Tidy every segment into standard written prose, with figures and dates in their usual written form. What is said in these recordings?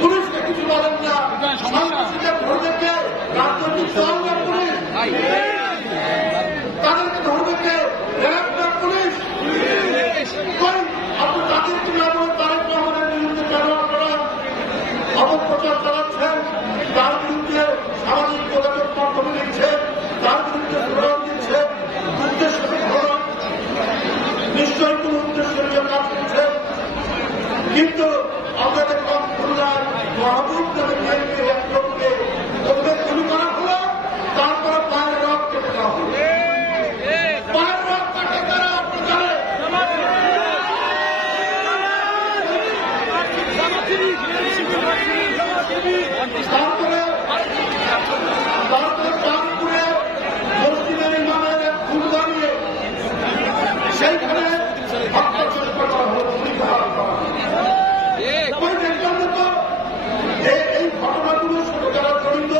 পুলিশকে কিছু বলেন না, সন্ত্রাসীকে ধরবে কে? রাজনৈতিক দল না পুলিশ? তাদেরকে ধরবে কে? র্যাব না পুলিশ? আপনি তাদেরকে ব্যবহার তারেক রহমানের বিরুদ্ধে কেন আপনারা অপপ্রচার চালাচ্ছেন? তার বিরুদ্ধে সামাজিক যোগাযোগ মাধ্যমে দিচ্ছে, তার বিরুদ্ধে স্লোগান দিচ্ছে, উদ্দেশ্য নিশ্চয়ই কোন উদ্দেশ্য নিয়ে কাজ করছে। কিন্তু আমরা দেখলাম খুলনার মাহবুব নামে বিএনপির একজনকে প্রথমে গুলি করা হলো, তারপরে পায়ের রক কেটে দেওয়া হলো। পায়ের রক কাটে তারা আপনি জানেন। তারপরে চাঁদপুরে মসজিদের ইমামের এক ফুল দাঁড়িয়ে সেইখানে হত্যাচেষ্টা করা হলো, এই ঘটনাগুলোর সাথে যারা জড়িত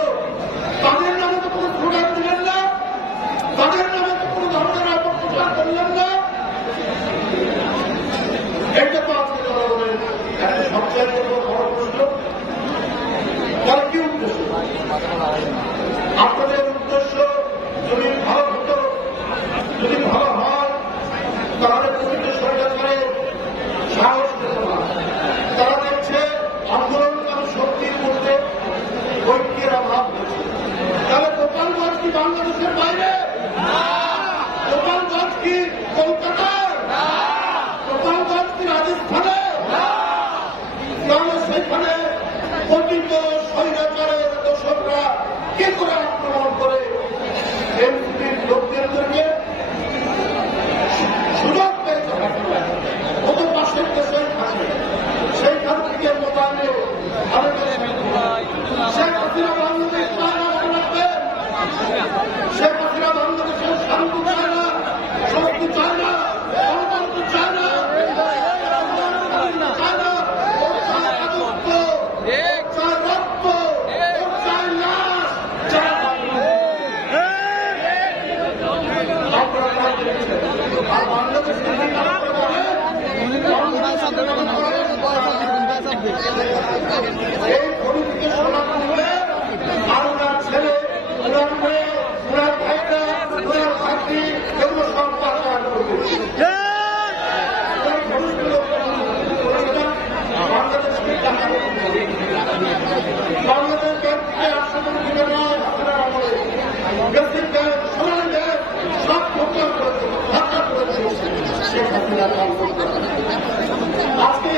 তাদের নামে তো কোনো স্লোগান দিলেন না, তাদের নামে তো কোনো ধরনের অপপ্রচার করলেন না। এটা তো আজকে জনগণের সবচেয়ে বড় প্রশ্ন। তার কি উদ্দেশ্য? আপনাদের উদ্দেশ্য যদি ভালো হতো, যদি ভালো হয়, তাহলে প্রকৃত সরকারের সাহস পেত না। তারা দেখছে আন্দোলনকারী শক্তির মধ্যে ঐক্যের অভাব হয়েছে। তাহলে গোপালগঞ্জ কি বাংলাদেশের বাইরে? গোপালগঞ্জ কি কলকাতার? গোপালগঞ্জ কি রাজস্থানে? তাহলে সেখানে পতিত স্বৈরাচারের দোষকরা কে করে আক্রমণ করে এনসিপির লোকদেরকে সুযোগ পেয়েছে। কত পাশের দেশে থাকে, সেইখান থেকে মোবাইলে শেখ হাসিনা বাংলাদেশ চায় না, মনে রাখবেন। শেখ হাসিনা বাংলাদেশের শান্তি চায় না, শক্তি চায় না, গণতন্ত্র চায় না, চায় না। ওর চায় রাজত্ব, চায় রক্ত, ওর চায় লাশ, চায় আর বাংলাদেশের এই পরিস্থিতি শোনা